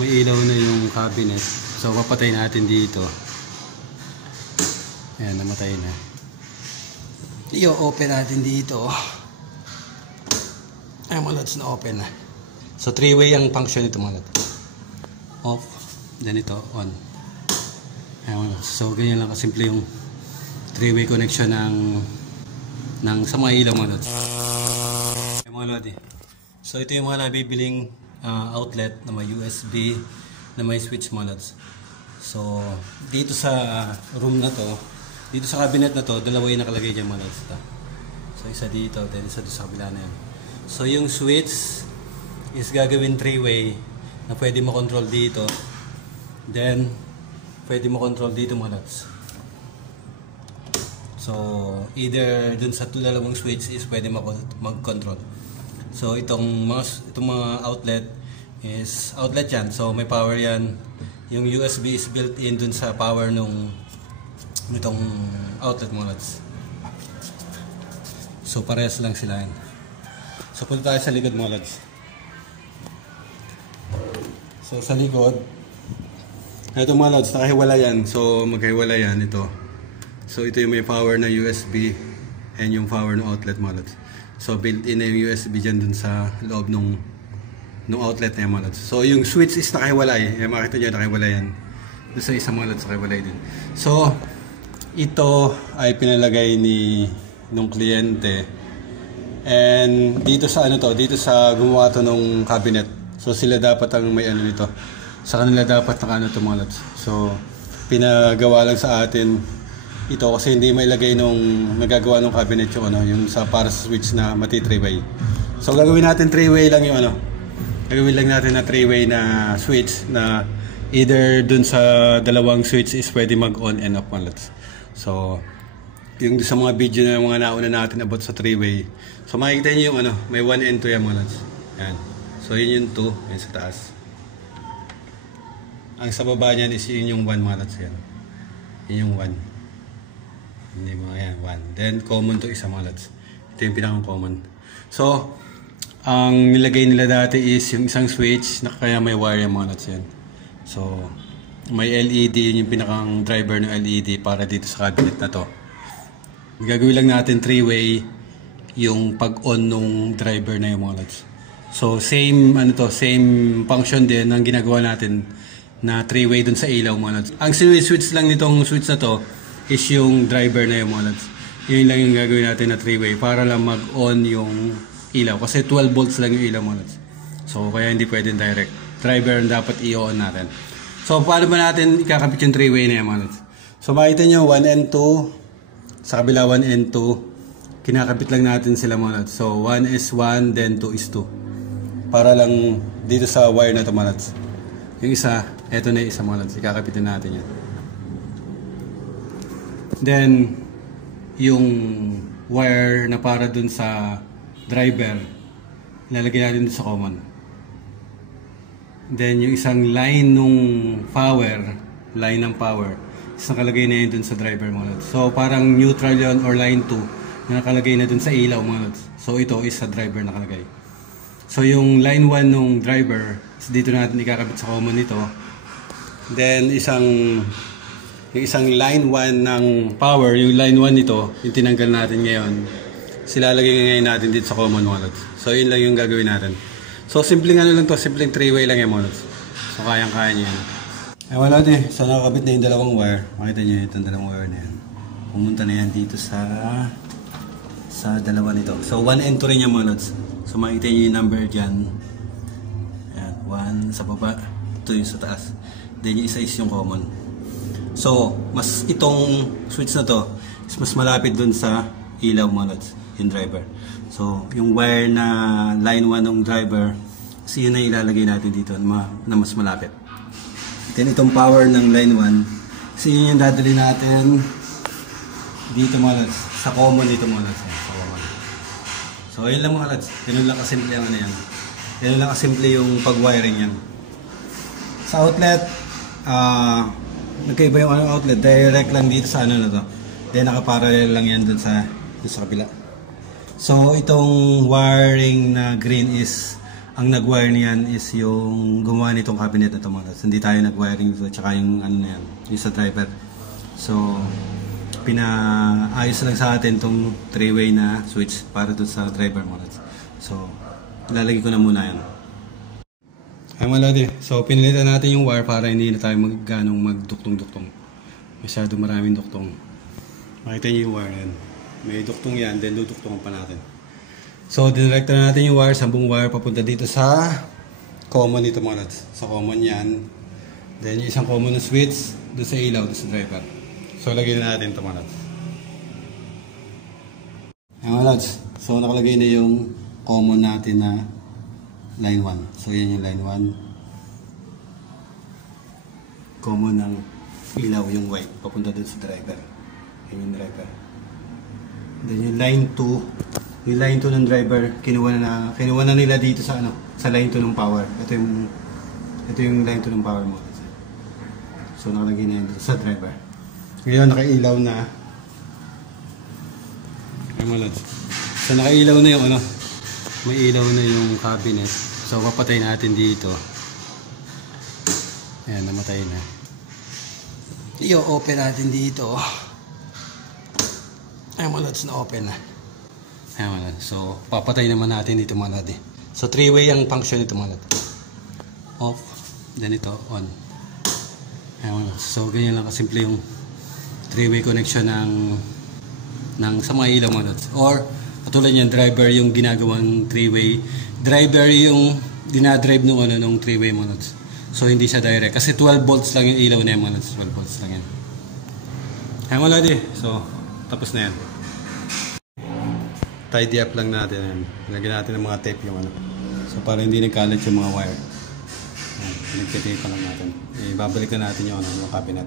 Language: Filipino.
may ilaw na yung cabinet. So papatay natin dito. Ayan, namatay na. I-open natin dito. Ayan mga lods, na-open na. So 3-way ang function nito mga lods. Off, then ito on. Ayan mga lods. So ganyan lang kasimple yung 3-way connection ng sa mga ilaw mga lods. Ayan mga lods. So ito yung mga nabibiling outlet na may USB na may switch mga lods. So dito sa room na to, dito sa cabinet na to, dalawa yung nakalagay dyan mga lods. So isa dito, then isa dito sa kabila na yan. So yung switch is gagawin 3-way na pwede mo control dito. Then pwede mo control dito mga lods. So either dun sa dalawang switch is pwede mag-control. So itong mga outlet is outlet yan. So may power yan. Yung USB is built in dun sa power nitong outlet mga lods. So parehas lang sila yan. So punta tayo sa likod mga lods. So sa likod, ito mga lods, nakahiwala yan. So magkahiwala yan ito. So ito yung may power na USB and yung power ng outlet mga lods. So built in na yung USB dyan dun sa loob nung outlet na yung mga lods. So yung switch is nakahiwalay. Makita nyo nakahiwalay yan. Doon sa isang mga lods nakahiwalay din. So ito ay pinalagay nung kliyente, and dito sa dito sa gumawa to nung cabinet. So sila dapat ang may nito, sa kanila dapat to mga lods. So pinagawa lang sa atin ito kasi hindi mailagay nung nagagawa ng cabinet yung sa para sa switch na mati 3-way. So gagawin natin 3-way lang yung gagawin lang natin na 3-way na switch na either dun sa dalawang switch is pwede mag on and off mga lods. So, yung sa mga video na mga nauna natin about sa 3-way. So, makikita nyo yung may 1 and 2 yan mga lods. Yan. So, yun yung 2. Yan sa taas. Ang sa baba niyan is yun yung 1 mga lods. Yan. Yun yung 1. Hindi mga yan. 1. Then, common to isa mga lods. Ito yung pinakang common. So, ang nilagay nila dati is yung isang switch na kaya may wire yung mga lods yan. So, may LED, yun yung pinakang driver ng LED para dito sa cabinet na to. Gagawin lang natin 3-way yung pag-on nung driver na yung mga lods. So same same function din ang ginagawa natin na 3-way dun sa ilaw mga lods. Ang switch lang nitong switch na to is yung driver na yung mga lods. Yun lang yung gagawin natin na 3-way para lang mag-on yung ilaw. Kasi 12 volts lang yung ilaw mga lods. So kaya hindi pwedeng direct. Driver dapat i-on natin. So, paano ba natin ikakabit yung 3-way na yan mga lods? So, makita nyo 1 and 2. Sa kabila 1 and 2. Kinakabit lang natin sila mga lods. So, 1 is 1, then 2 is 2. Para lang dito sa wire na ito mga lods. Yung isa, eto na yung isa mga lods. Ikakabitin natin yan. Then, yung wire na para dun sa driver, ilalagay natin dun sa common. Then yung isang line nung line ng power is nakalagay na yun dun sa driver mga lods. So parang neutral yun or line 2 na nakalagay na dun sa ilaw mga lods. So ito is sa driver nakalagay. So yung line 1 nung driver is dito natin ikakabit sa common nito. Then yung isang line 1 ng power, yung line 1 nito, yung tinanggal natin ngayon, silalagay ngayon natin dito sa common mga lods. So yun lang yung gagawin natin. So, simpleng lang to, simpleng 3-way lang yan mga lods. So, kayang-kaya nyo yan. Wala din. So, nakakabit na yung dalawang wire. Makita nyo itong dalawang wire na yan. Pumunta na yan dito sa dalawa nito. So, 1 and 2 rin yan mga lods. So, makita nyo yung number dyan. Ayan, 1 sa baba, 2 yung sa taas. Then, yung isa is yung common. So, mas itong switch na to is mas malapit dun sa ilaw mga lods, yung driver. So, yung wire na line 1 ng driver, kasi yun na ilalagay natin dito na mas malapit. Then, itong power ng line 1, kasi yun yung dadali natin dito mga lods, sa common dito mga lods. Sa common. So, yun lang mga lods. Ganun lang kasimple ang yan. Ganun lang kasimple yung pag-wiring yan. Sa outlet, nagkaiba yung outlet. Direct lang dito sa na to. Then, nakaparallel lang yan dun sa kabila. So, itong wiring na green is ang nag-wire niyan is yung gumawa nitong cabinet na ito mga lods. Hindi tayo nag-wiring ito, tsaka yung ano na yan, yung sa driver. So, pinaayos lang sa atin itong 3-way na switch para doon sa driver mga lods. So, ilalagay ko na muna yan. Ay mga lods, so pinilitan natin yung wire para hindi na tayo magduktong-duktong. Masyado maraming duktong. Makita niyo yung wire yan. May duktong yan, then duduktungan pa natin. So, dinirekta na natin yung wire, 10 wire papunta dito sa common dito mga lods. Sa common yan. Then, yung isang common na switch doon sa ilaw, doon sa driver. So, lagyan na natin ito mga lods. Ayan mga lods. So, nakalagay na yung common natin na line 1. So, yan yung line 1. Common ng ilaw yung white papunta doon sa driver. Yan yung driver. Then, yung line 2. Yung line 2 ng driver, kinuha na nila dito sa sa line 2 ng power. Ito yung line 2 ng power mo. So nakalagay na yun dito sa driver. Ngayon nakailaw na. So nakailaw na yung may ilaw na yung cabinet. So papatay natin dito. Ayan, namatay na. I-open natin dito. Ayan mga lods, na-open na. Ayan, so, papatay naman natin dito mga lods. So, 3-way ang function nito mga lods. Off, then ito, on. Ayan, so, ganyan lang kasimple yung 3-way connection ng sa mga ilaw mga lods. Or, katulad yan, driver yung ginagawang 3-way. Driver yung dinadrive nung 3-way mga lods. So, hindi siya direct. Kasi 12 volts lang yung ilaw na yan mga lods. 12 volts lang yan. Ayan mga lods. So, tapos na yan. Tidy up lang natin yan. Lagyan natin ng mga tape yung So para hindi nagkalat yung mga wire. Nagtitape pa lang natin. Babalik na natin yung cabinet.